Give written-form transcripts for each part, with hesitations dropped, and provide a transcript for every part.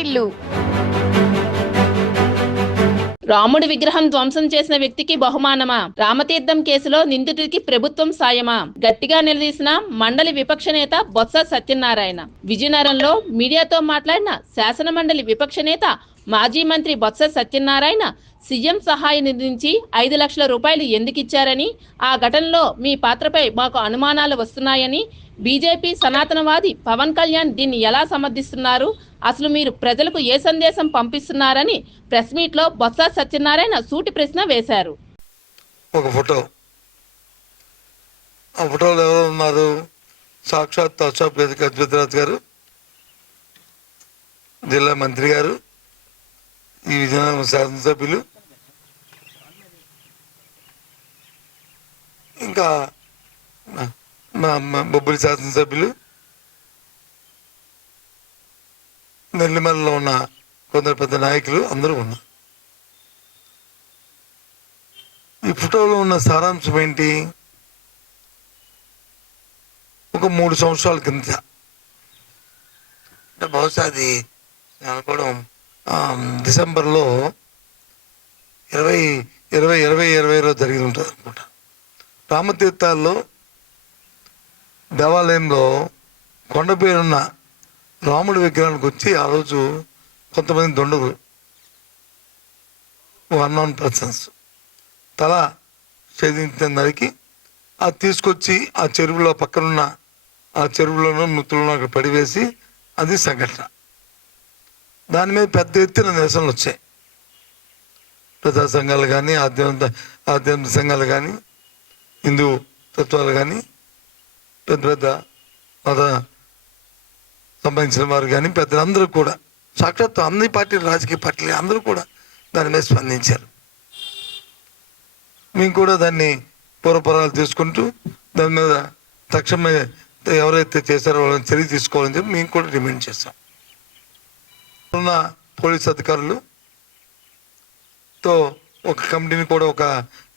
వాటిల్లు. రాముడి విగ్రహం ధ్వంసం చేసిన వ్యక్తికి బహుమానమా? రామతీర్థం కేసులో నిందితుడికి ప్రభుత్వం సాయమా? గట్టిగా నిలదీసిన మండలి విపక్ష నేత బొత్స సత్యనారాయణ. విజయనగరంలో మీడియాతో మాట్లాడిన శాసనమండలి విపక్ష నేత మాజీ మంత్రి బొత్స సత్యనారాయణ సీఎం సహాయ నిధి నుంచి 5 లక్షల రూపాయలు ఎందుకిచ్చారని, ఆ ఘటనలో మీ పాత్రపై మాకు అనుమానాలు వస్తున్నాయని, బీజేపీ సనాతనవాది పవన్ కళ్యాణ్ దీన్ని ఎలా సమర్థిస్తున్నారు, అసలు మీరు ప్రజలకు ఏ సందేశం పంపిస్తున్నారని ప్రెస్ మీట్ లో బొత్స సత్యనారాయణ సూటి ప్రశ్న వేశారు. ఒక ఫోటో, ఆ ఫోటోలో ఎవరు ఉన్నారు? సాక్షాత్ అశోక్ గజపతిరాజు గారు, జిల్లా మంత్రి గారు, ఈ విజయనగరం శాసనసభ్యులు, ఇంకా బొబ్బిలి శాసనసభ్యులు, నెల్లిమలలో ఉన్న కొందరు పెద్ద నాయకులు అందరూ ఉన్నారు. ఈ ఫోటోలో ఉన్న సారాంశం ఏంటి? ఒక 3 సంవత్సరాల కింద, బహుశా అది అనుకోవడం డిసెంబర్లో 2020 జరిగి ఉంటుంది అనుకుంటా. రామతీర్థాల్లో దేవాలయంలో కొండ పేరున్న రాముడి విగ్రహానికి వచ్చి ఆ రోజు కొంతమంది దొండలు, అన్నోన్ పర్సన్స్ తల ఛేదించిన దానికి అది తీసుకొచ్చి ఆ చెరువులో పక్కనున్న ఆ చెరువులోనూ నూతులను అక్కడ పడివేసి, అది సంఘటన. దాని మీద పెద్ద ఎత్తున నిరసనలు వచ్చాయి. ప్రజా సంఘాలు కానీ, ఆధ్యాత్మిక సంఘాలు కానీ, హిందూ తత్వాలు కానీ, పెద్ద పెద్ద మత సంబంధించిన వారు కానీ, పెద్దలందరూ కూడా, సాక్షాత్ అన్ని పార్టీలు, రాజకీయ పార్టీలు అందరూ కూడా దాని మీద స్పందించారు. మేము కూడా దాన్ని పూర్వపరాలు తీసుకుంటూ దాని మీద తక్షణమే ఎవరైతే చేశారో వాళ్ళని చర్య తీసుకోవాలని చెప్పి మేము కూడా డిమాండ్ చేస్తాం. ఉన్న పోలీస్ అధికారులతో ఒక కమిటీని కూడా, ఒక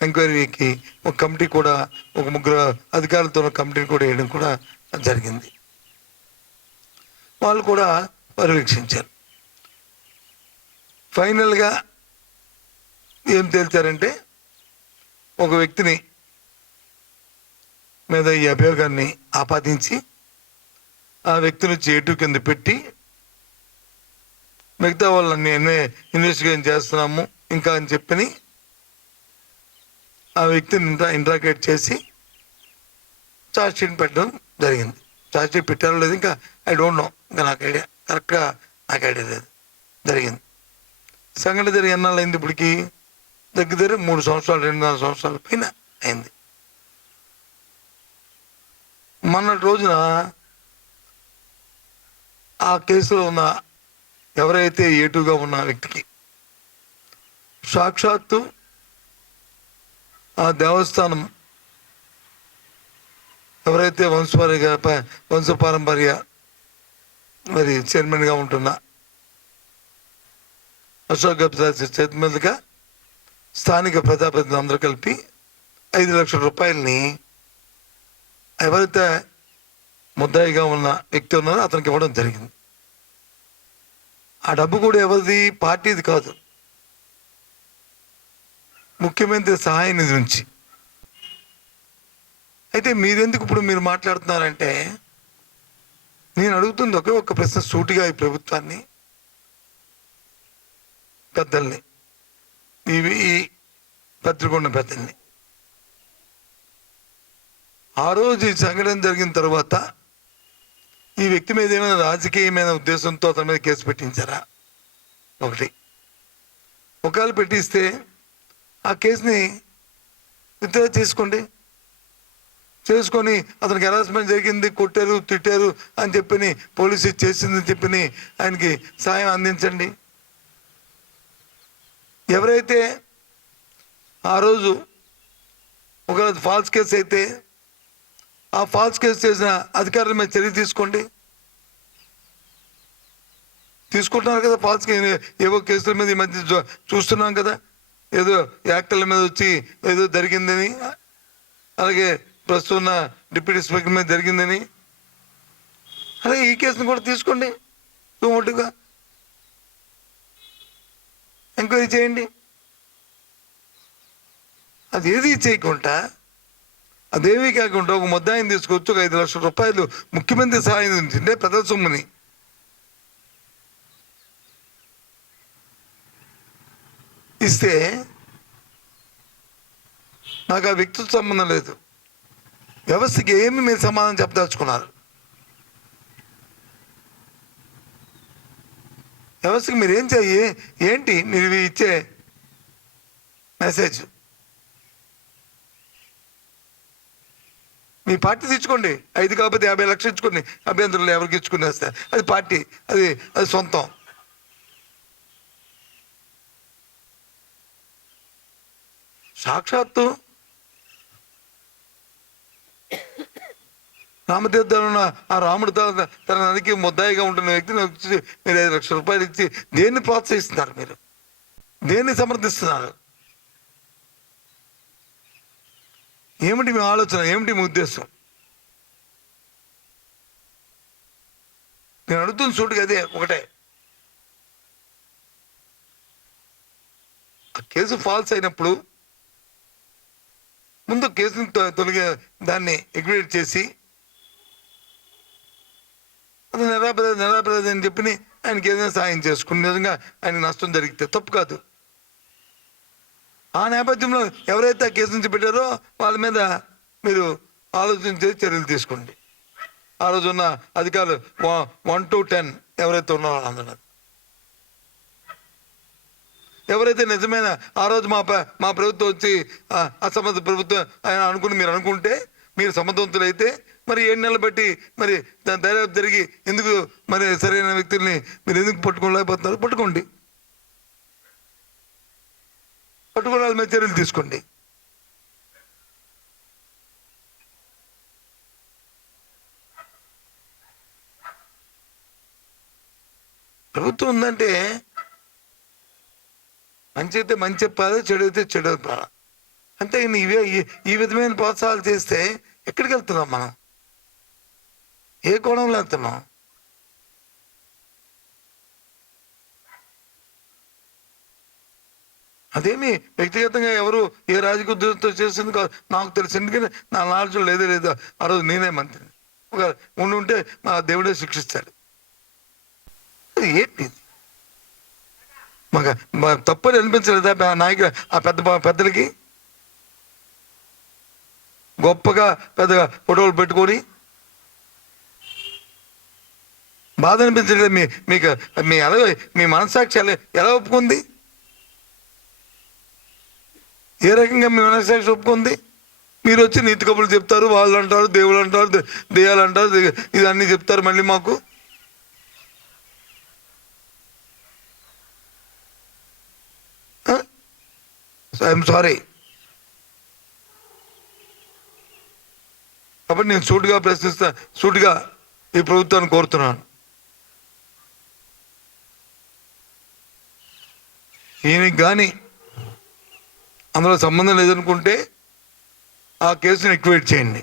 ఎంక్వైరీకి ఒక కమిటీ కూడా, ఒక 3 అధికారులతో కమిటీని కూడా వేయడం కూడా జరిగింది. వాళ్ళు కూడా పర్యవేక్షించారు. ఫైనల్గా ఏం తేల్చారంటే, ఒక వ్యక్తిని మీద ఈ అభియోగాన్ని ఆపాదించి ఆ వ్యక్తిని చేటు కింద పెట్టి, మిగతా వాళ్ళని ఇన్వెస్టిగేషన్ చేస్తున్నాము ఇంకా అని చెప్పని ఆ వ్యక్తిని ఇంట్రాగేట్ చేసి ఛార్జ్ షీట్ పెట్టడం జరిగింది. ఛార్జ్ షీట్ పెట్టారో లేదు ఇంకా ఐ డోంట్ నో, ఇంకా నాకు ఐడియా కరెక్ట్గా నాకు ఐడియా లేదు. జరిగింది. సంఘటన జరిగి ఎన్నాళ్ళు అయింది? ఇప్పటికి దగ్గర 3 సంవత్సరాలు, 2-4 సంవత్సరాల పైన అయింది. మొన్నటి రోజున ఆ కేసులో ఉన్న ఎవరైతే ఏటుగా ఉన్న వ్యక్తికి సాక్షాత్తు ఆ దేవస్థానం ఎవరైతే వంశపారంపర్య మరి చైర్మన్గా ఉంటున్న అశోక్ గజపతిరాజు చేతి మీదుగా స్థానిక ప్రజాప్రతినిధులు అందరూ కలిపి 5 లక్షల రూపాయలని ఎవరైతే ముద్దాయిగా ఉన్న వ్యక్తి ఉన్నారో అతనికి ఇవ్వడం జరిగింది. ఆ డబ్బు కూడా ఎవరిది? పార్టీది కాదు, ముఖ్యమంత్రి సహాయ నిధి నుంచి. అయితే మీరెందుకు ఇప్పుడు మీరు మాట్లాడుతున్నారంటే, నేను అడుగుతుంది ఒకే ఒక్క ప్రశ్న సూటిగా ఈ ప్రభుత్వాన్ని, పెద్దల్ని, ఈ పత్రికొండ పెద్దల్ని. ఆ రోజు ఈ సంఘటన జరిగిన తర్వాత ఈ వ్యక్తి మీద ఏమైనా రాజకీయమైన ఉద్దేశంతో అతని మీద కేసు పెట్టించారా? ఒకటి. ఒకవేళ పెట్టిస్తే ఆ కేసుని విత్డ్రా చేసుకొని అతనికి హెరాస్మెంట్ జరిగింది, కొట్టారు, తిట్టారు అని చెప్పని, పోలీసు చేసిందని చెప్పని ఆయనకి సాయం అందించండి. ఎవరైతే ఆ రోజు ఒకవేళ ఫాల్స్ కేసు అయితే ఆ ఫాల్స్ కేసు చేసిన అధికారుల మీద చర్య తీసుకోండి. తీసుకుంటున్నారు కదా, ఫాల్స్ ఏవో కేసుల మీద ఈ మధ్య చూస్తున్నాం కదా, ఏదో యాక్టర్ల మీద వచ్చి ఏదో జరిగిందని, అలాగే ప్రస్తుతం డిప్యూటీ స్పీకర్ మీద జరిగిందని, అలాగే ఈ కేసును కూడా తీసుకోండి సుమోటుగా. ఎంక్వైరీ చేయండి. అది ఏది చేయకుండా, అదేమీ కాకుండా ఒక ముద్దాయిని తీసుకొచ్చి ఒక 5 లక్షల రూపాయలు ముఖ్యమంత్రి సహాయం ఉంచింటే ప్రజల సొమ్ముని ఇస్తే నాకు ఆ వ్యక్తితో సంబంధం లేదు. వ్యవస్థకి ఏమి మీరు సమాధానం చెప్పదలుచుకున్నారు? వ్యవస్థకి మీరు ఏం ఏంటి మీరు ఇచ్చే మెసేజ్? మీ పార్టీ తెచ్చుకోండి, 5 కాకపోతే 50 లక్షలు ఇచ్చుకోండి, అభ్యంతరులు ఎవరికి ఇచ్చుకునేస్తే అది పార్టీ, అది సొంతం. సాక్షాత్తు రామతీర్థంలో ఆ రాముడు తన నదికి ముద్దాయిగా ఉంటున్న వ్యక్తిని వచ్చి మీరు 5 లక్షల రూపాయలు ఇచ్చి దేన్ని ప్రోత్సహిస్తున్నారు? మీరు దేన్ని సమర్థిస్తున్నారు? ఏమిటి మీ ఆలోచన? ఏమిటి మీ ఉద్దేశం? నేను అడుగుతున్న సూటిగా అదే ఒకటే. ఆ కేసు ఫాల్స్ అయినప్పుడు ముందు కేసుని తొలగి దాన్ని ఎగ్జిక్యూట్ చేసి అది నిరాపరాధి అని చెప్పి ఆయనకి ఏదైనా సాయం చేసుకుని నిజంగా ఆయన నష్టం జరిగితే తప్పు కాదు. ఆ నేపథ్యంలో ఎవరైతే ఆ కేసు నుంచి పెట్టారో వాళ్ళ మీద మీరు ఆలోచించే చర్యలు తీసుకోండి. ఆ రోజు ఉన్న అధికారులు 1 to 10 ఎవరైతే ఉన్నారో వాళ్ళందరూ, ఎవరైతే నిజమైన ఆ రోజు మా ప్రభుత్వం వచ్చి అసమర్థ ప్రభుత్వం ఆయన అనుకుని మీరు అనుకుంటే, మీరు సమర్థవంతులైతే మరి 7 నెలలు బట్టి మరి దాని దర్యాప్తు జరిగి ఎందుకు మరి సరైన వ్యక్తుల్ని మీరు ఎందుకు పట్టుకోలేకపోతున్నారు? పట్టుకోండి, పట్టుకోవడాల మీద చర్యలు తీసుకోండి. ప్రభుత్వం ఉందంటే మంచి అయితే మంచి చెప్పాలి, చెడు అయితే చెడు చెప్పాలి. అంతే. ఇవే ఈ విధమైన ప్రోత్సాహాలు చేస్తే ఎక్కడికి వెళ్తున్నాం మనం? ఏ కోణంలో వెళ్తున్నాం? అదేమి వ్యక్తిగతంగా ఎవరు ఏ రాజకీయ ఉద్యోగంతో చేసింది కాదు, నాకు తెలుసు. ఎందుకంటే నా నాలెడ్జ్ లేదో ఆ రోజు నేనే మంత్రిని. ఒక ఉంటే మా దేవుడే శిక్షిస్తాడు. ఏంటి మాకు తప్పని అనిపించలేదా నాయకులు? ఆ పెద్దలకి గొప్పగా పెద్దగా ఫోటోలు పెట్టుకొని బాధ అనిపించలేదు? మీకు మీ మనస్సాక్షి ఎలా ఒప్పుకుంది? ఏ రకంగా మీ మనస్సాక్షి ఒప్పుకుంది? మీరు వచ్చి నీతి కబుర్లు చెప్తారు, వాళ్ళు అంటారు, దేవుళ్ళు అంటారు, దెయ్యాలు అంటారు, ఇదన్నీ చెప్తారు మళ్ళీ మాకు. I'm sorry. కాబట్టి నేను సూటిగా ఈ ప్రభుత్వాన్ని కోరుతున్నాను. ఈయనకి కానీ అందులో సంబంధం లేదనుకుంటే ఆ కేసుని ఎక్వివేట్ చేయండి.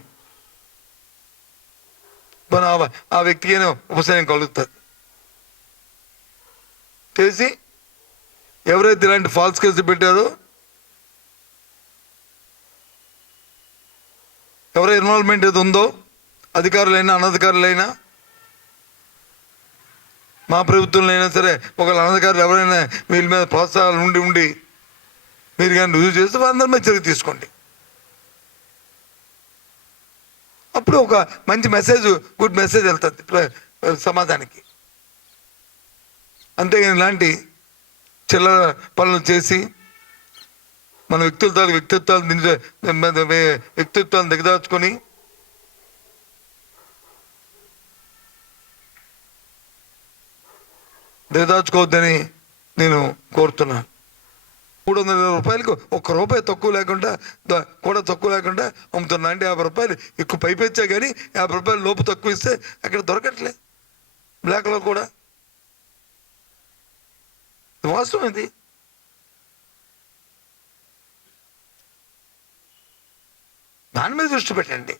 మన ఆ వ్యక్తికి ఉపశమనం కలుగుతుంది. చేసి ఎవరైతే ఇలాంటి ఫాల్స్ కేసులు పెట్టారో, ఎవరో ఇన్వాల్వ్మెంట్ ఏది ఉందో, అధికారులైనా అనధికారులైనా, మా ప్రభుత్వంలో అయినా సరే ఒకవేళ అనధికారులు ఎవరైనా వీళ్ళ మీద ప్రోత్సాహాలు ఉండి మీరు కానీ రుజువు చేస్తే అందరి మీద చర్య తీసుకోండి. అప్పుడు ఒక మంచి మెసేజ్, గుడ్ మెసేజ్ వెళ్తుంది సమాజానికి. అంతేగాని ఇలాంటి చిల్లర పనులు చేసి మన వ్యక్తిత్వాలను దిగదార్చుకొని దిగదార్చుకోవద్దని నేను కోరుతున్నాను. 320 రూపాయలకు ₹1 తక్కువ లేకుండా అమ్ముతున్నా. అంటే 50 రూపాయలు ఎక్కువ పైపెచ్చా కానీ 50 రూపాయలు లోపు తక్కువ ఇస్తే అక్కడ దొరకట్లే. బ్లాక్లో కూడా వాస్తవం ఇది. దాని మీద దృష్టి పెట్టండి.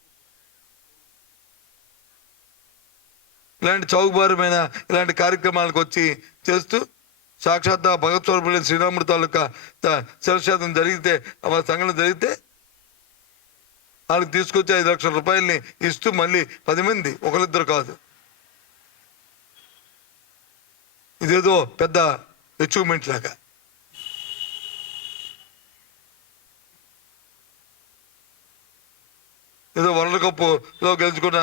ఇలాంటి చౌకబారమైన ఇలాంటి కార్యక్రమాలకు వచ్చి చేస్తూ సాక్షాత్ ఆ భగత్ స్వరూపులైన శ్రీరాముడి తాలూకా శిరఛేదం జరిగితే వాళ్ళ సంఘటన జరిగితే వాళ్ళకి తీసుకొచ్చి 5 లక్షల రూపాయలని ఇస్తూ మళ్ళీ 10 మంది ఒకరిద్దరు కాదు, ఇదేదో పెద్ద అచీవ్మెంట్ లాగా. ఏదో వరల్డ్ కప్లో గెలుచుకున్న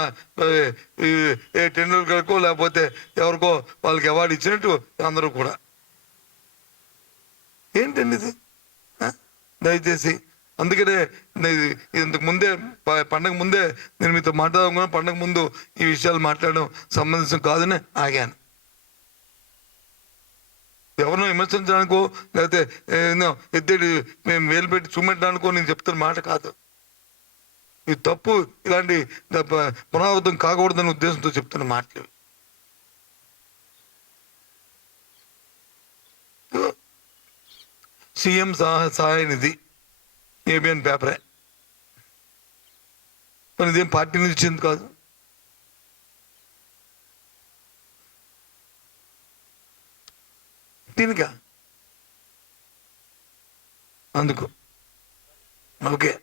ఏ టెండూల్కర్కో లేకపోతే ఎవరికో వాళ్ళకి అవార్డు ఇచ్చినట్టు అందరూ కూడా. ఏంటండి ఇది? దయచేసి అందుకనే ఇంతకు ముందే పండగ ముందే నేను మీతో మాట్లాడడం, పండగ ముందు ఈ విషయాలు మాట్లాడడం సంబంధించిన కాదని ఆగాను. ఎవరినో విమర్శించడానికో లేకపోతే ఎత్తేటి మేము వేలు పెట్టి చూపెట్టడానికో నేను చెప్తున్న మాట కాదు. ఇది తప్పు, ఇలాంటి పునరావృతం కాకూడదనే ఉద్దేశంతో చెప్తున్న మాటలు. సీఎం సహాయ నిధి ఏబిఎన్ పేపరే, మరి ఇదేం పార్టీ నుంచి ఇచ్చింది కాదు. దీనికా అందుకు ఓకే.